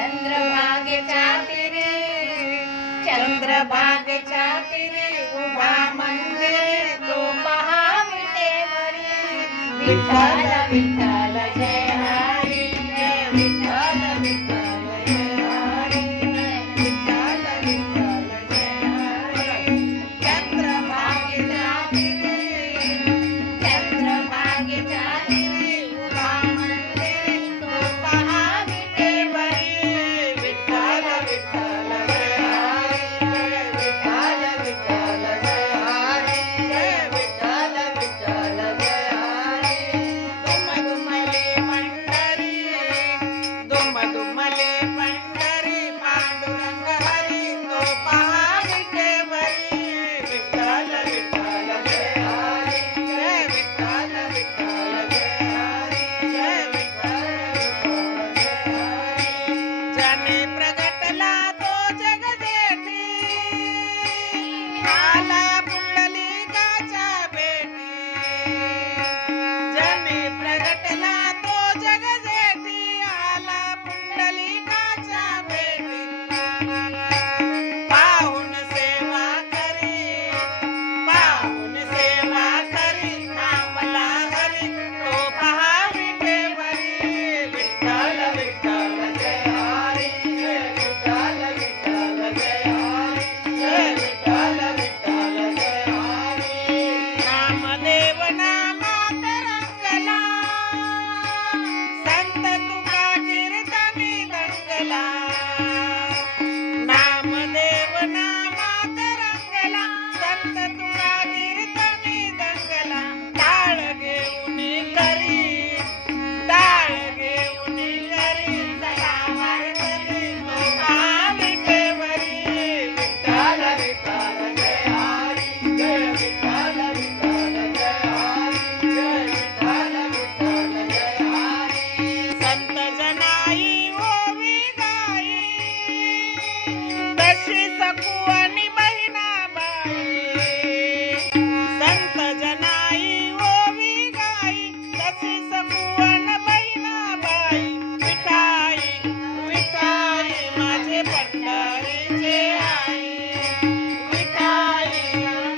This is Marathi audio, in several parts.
चंद्रभागेच्या तीरी, चंद्रभागेच्या तीरी उभा मंदिर तो पहा विटेवरी. विठ्ठल विठ्ठल जय हरी, जय विठ्ठल विठ्ठल जय हरी, विठ्ठल विठ्ठल जय हरी. चंद्रभागेच्या तीरी, चंद्रभागेच्या तीरी उभा मंदिर तो पहा विटेवरी. विठ्ठल विठ्ठल जय हरी, विठ्ठल विठ्ठल जय हरी, विठ्ठल विठ्ठल जय हरी. दुमदुमले पंढरी, दुमदुमले पंढरी पांडुरंग हरी तो पहा विटेवरी. विठ्ठल विठ्ठल जय हरी, जय विठ्ठल विठ्ठल जय हरी, जय विठ्ठल विठ्ठल जय हरी. ज्याने प्रगटला तो जगदेठी, आला पुंडलिकाच्या भेटी. ज्याने प्रगटला तो जगदेठी, आला पुंडलिकाच्या भेटी. पाहून सेवा करी, पाहून सेवा करी थांबला हरी तो पहा विटेवरी. विठ्ठल विठ्ठल जय हरी, जय विठ्ठल विठ्ठल जय हरी, जय विठ्ठल विठ्ठल जय हरी. नामदेव नामात रंगला, संत तुका कीर्तनी दंगला. नामदेव नामात रंगला, संत तुका कीर्तनी दंगला. टाळ घेऊन करी, टाळ घेऊन करी सदा वारकरी तो पहा विटेवरी. विठ्ठल विठ्ठल जय हरी, जय विठ्ठल विठ्ठल जय हरी, जय विठ्ठल विठ्ठल जय हरी. संत जनाई ओवी गाई, तशी सकू आणि बहिणाबाई. संत जनाई ओवी गाई, तशी सकू आणि बहिणाबाई. विठाई विठाई माझे पंढरीचे आई, विठाई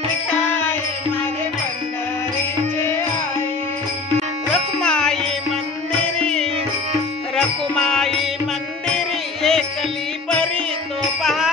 विठाई माझे पंढरीचे आई. रखुमाई मंदिरी, रखुमाई मंदिरी एकली बरी तो पहा